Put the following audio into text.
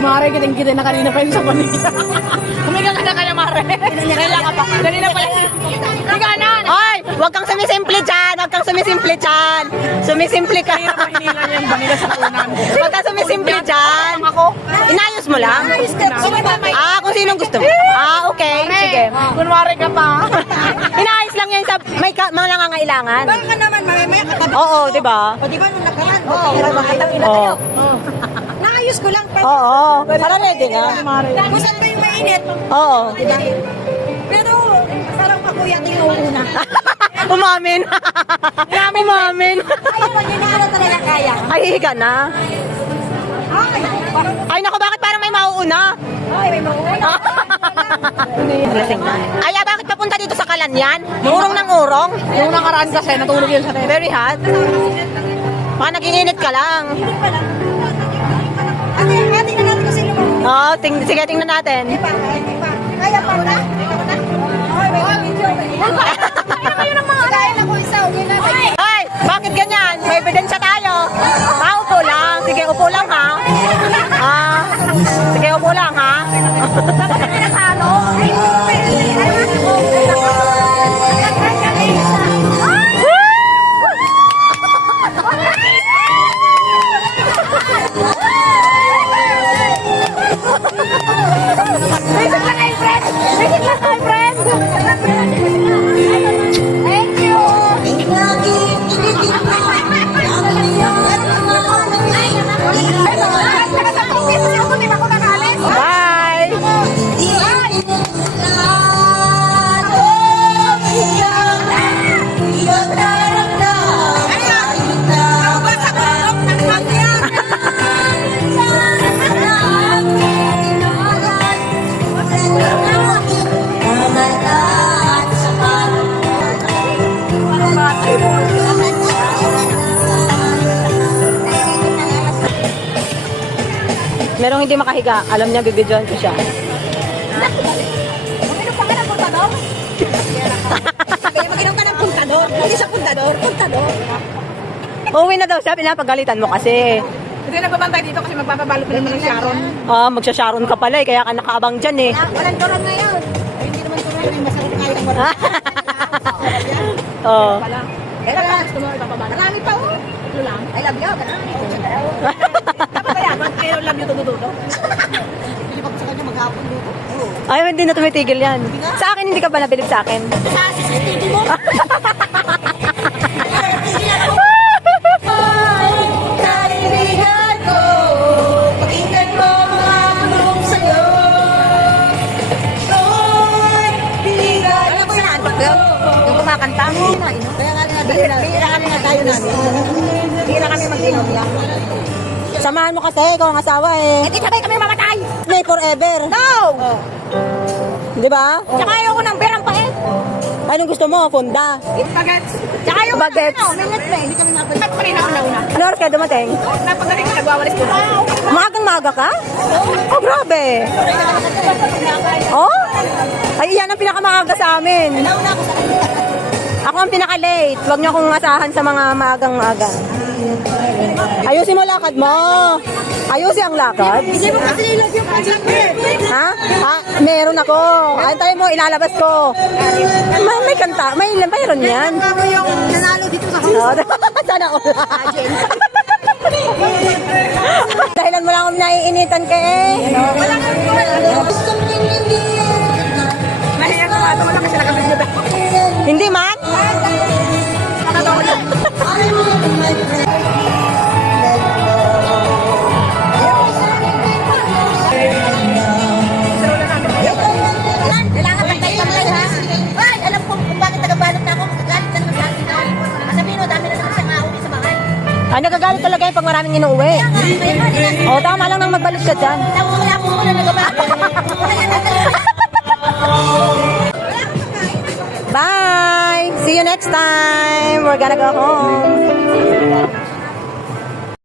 Mare, kiting-kiting na kanina pa yung sa panig. Humiga ka na kaya, Mare. Kaya ka pa. Kanina pa lang. Higa na. Ay, wag kang sumisimple dyan. Wag kang sumisimple dyan. Sumisimple ka. Kanina pa hinila niya yung banila sa unan. Wag kang sumisimple dyan. Ako? Inayos mo lang? Kung sinong gusto mo. Okay. Sige. Kunwari ka pa. Inayos lang yan sa may mga nangangailangan. Baka naman, mamaya katabi. Oo, di ba? O, di ba nung nakaraan? Oo, makatabi na tayo. Naayos ko lang. Oo. Para ready nga. Kung saan kayo mainit. Oo. Diba? Pero, sarang pa kuya tayo una. Umamin. Umamin. Ayaw mo, hindi na talaga kaya. Ay, higa na. Ay, Ay, naku, bakit parang may mauuna? may mauna. Ay, bakit papunta dito sa Kalanyan? Urong ng urong? Yung nakaraan kasi, natulog yun sa tayo. Very hot. Baka nag-iinit ka lang. Ate, tingnan natin kasi lumang. Oo, sige, tingnan natin. Kaya pa na? Ay, may video. Kayo ng mga dahil ako isa. Ay, bakit ganyan? May ebidensya tayo. Upo lang. Sige, upo lang ha. Sige, upo lang ha. Bye! Merong hindi makahiga. Alam niya, bibidyoan ko siya. Mag-inom ka ng puntador? Mag-inom ka ng puntador? Hindi sa puntador, puntador. Uuwi na daw siya. Pinapagalitan mo kasi. Hindi nagbabantay dito kasi magpapabalo pa naman ng Sharon. Magsha-Sharon ka pala eh. Kaya ka nakaabang dyan eh. Walang turon ngayon. Ay, hindi naman turon. May masarap kayo ng marami. Oo. Kaya lang, gusto mo ipapabalo. Marami pa oh. Ito lang. I love you. Marami. Dapat kaya, ba't kayo love you tutututo? Hindi pa sa kanya maghapon dito. Ay, hindi na tumitigil yan. Sa akin, hindi ka ba nabilib sa akin? Sa CCTV mo. Kaibigan ko, pakinggan mo mga tulong sa'yo. Oy, biligan. Alam mo yan, yung kumakanta. Kaya nga kami nga tayo namin. Bira kami mag-inom lang. Samahan mo kasi, ikaw ang asawa eh. Hindi sabay kami mamatay. May forever. No! Di ba? Tsaka ayoko ng berang pa eh. Anong gusto mo? Funda. Bagets. Tsaka yung Bagets. minute pa eh. Hindi kami napunta. Ba't pa rin ako nauna? Ano oras kayo dumating? Napagaling ko, nagwawalis ko. Maagang-maaga ka? Oh, grabe. Oh? Ay, yan ang pinakamaaga sa amin. Ako ang pinaka-late. Huwag niyo akong asahan sa mga maagang-maaga. Ayusin mo lakad mo. Ayusin ang lakad. Hindi mo kasi ilag yung concept. Ha? Meron ako. Antay mo, ilalabas ko. May kanta. Mayroon yan. Ako yung nanalo dito sa house. Sana all. Dahilan mo lang kami naiinitan ka eh. Mahiya ko nga, ito lang kasi nakabigyan. Hindi man? Kailangan pantay-pantay ha. Ay, alam ko kung bakit nagabalot na ako. Galit na naman sa akin. Sabihin mo, dami na naman siyang nauwi sa bahay. Ay, nagagalit talaga yun pag maraming inuuwi. O, tama lang nang magbalot ka dyan. Kaya po muna nagabalot. Bye! See you next time! We're gonna go home.